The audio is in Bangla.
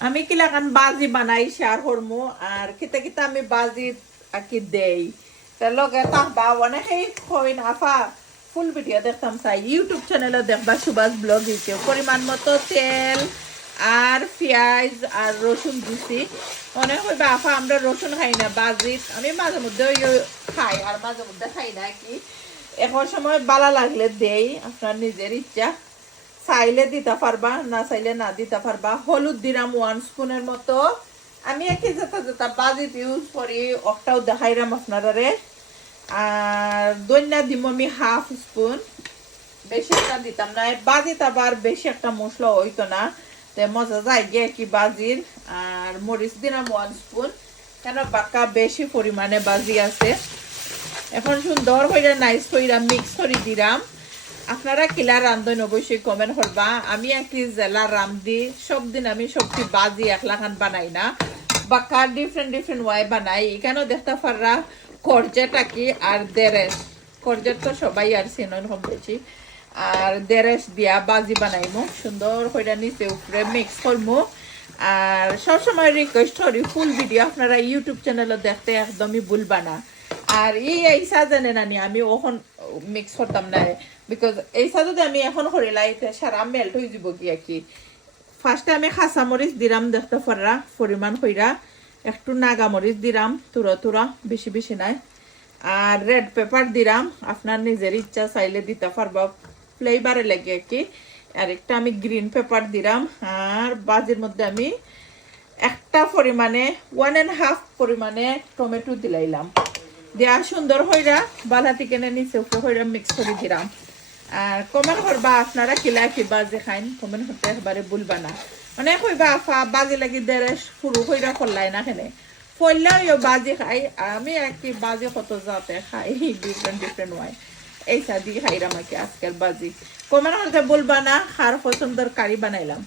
আমি কি লাগান বাজি বানাই শেয়ার করমু আর কিতা কিতা আমি বাজি আকি দেই তার লগে তাহবা অনেকেই কইন আফা ফুল ভিডিও দেখতাম চাই ইউটিউব চ্যানেলে দেখবা সুভাষ ব্লগ দিতে পরিমাণ মতো তেল আর পেঁয়াজ আর রসুন দিছি অনেক কইবা আফা আমরা রসুন খাই না বাজিত আমি মাঝে মধ্যে খাই আর মাঝে মধ্যে খাই না কি এখন সময় বালা লাগলে দেই আপনার নিজের ইচ্ছা চাইলে দিতে পারবা না চাইলে না দিতে পারবা হলুদ দিলাম 1 স্পুনের মতো আমি একই যেটা যেটা বাজিত ইউজ করি ওটাও দেখাইলাম আপনারে আর দইনা দিম আমি 1/2 স্পুন বেশি একটা দিতাম না বাজিত আবার বেশি একটা মশলা হইতো না তে মজা যায় গিয়ে কি বাজির আর মরিচ দিলাম 1 স্পুন কেন বাকা বেশি পরিমাণে বাজি আছে এখন সুন্দর কইরা নাইস কইরা মিক্স করে দিলাম আপনারা কিলা রান্ধন অবশ্যই কমেন্ট করবা আমি একই জেলা রান্ধি সব দিন আমি সবজি বাজি একলা খান বানাই না বাকা ডিফারেন্ট ওয়াই বানাই এখানেও দেখতে পাররা করজেটা কি আর দেরেস করজেট তো সবাই আর চিনন কম বেশি আর দেরেস দিয়া বাজি বানাইমু সুন্দর কইরা নিচে উপরে মিক্স করমু আর সবসময় রিকোয়েস্ট করি ফুল ভিডিও আপনারা ইউটিউব চ্যানেলে দেখতে একদমই ভুলবা না আর এই সাজানে নানি আমি ওখন মিক্স করতাম না বিকজ এই সাজতে আমি এখন করিলাই সারা মেল্ট হয়ে যাব কি আর কি ফার্স্টে আমি খাসা মরিচ দিলাম দেখতে পাররা পরিমাণ কইরা একটু নাগা মরিচ দিলাম তুরা তুরা বেশি বেশি নাই আর রেড পেপার দিলাম আপনার নিজের ইচ্ছা চাইলে দিতে পারবা ফ্লেভারে লাগে কি আর একটা আমি গ্রিন পেপার দিলাম আর বাজির মধ্যে আমি একটা পরিমাণে 1.5 পরিমাণে টমেটো দিলাইলাম দিয়া সুন্দর হইরা বালাটি কেনে নিচে উপরে হইরা মিক্স করে দিলাম আর কমেন্ট করবা আপনারা কিলা কি বাজি খাইন কমেন্ট করতে একবারে ভুলবা না মানে কইবা আফা বাজি লাগি দেরেস পুরো হইরা করলাই না কেনে ফললেও বাজি খাই আমি আর কি বাজি কত যাতে খাই ডিফারেন্ট ওয়াই এই সাদি খাইরাম আর কি আজকের বাজি কমেন্ট করতে ভুলবা না আর পছন্দের কারি বানাইলাম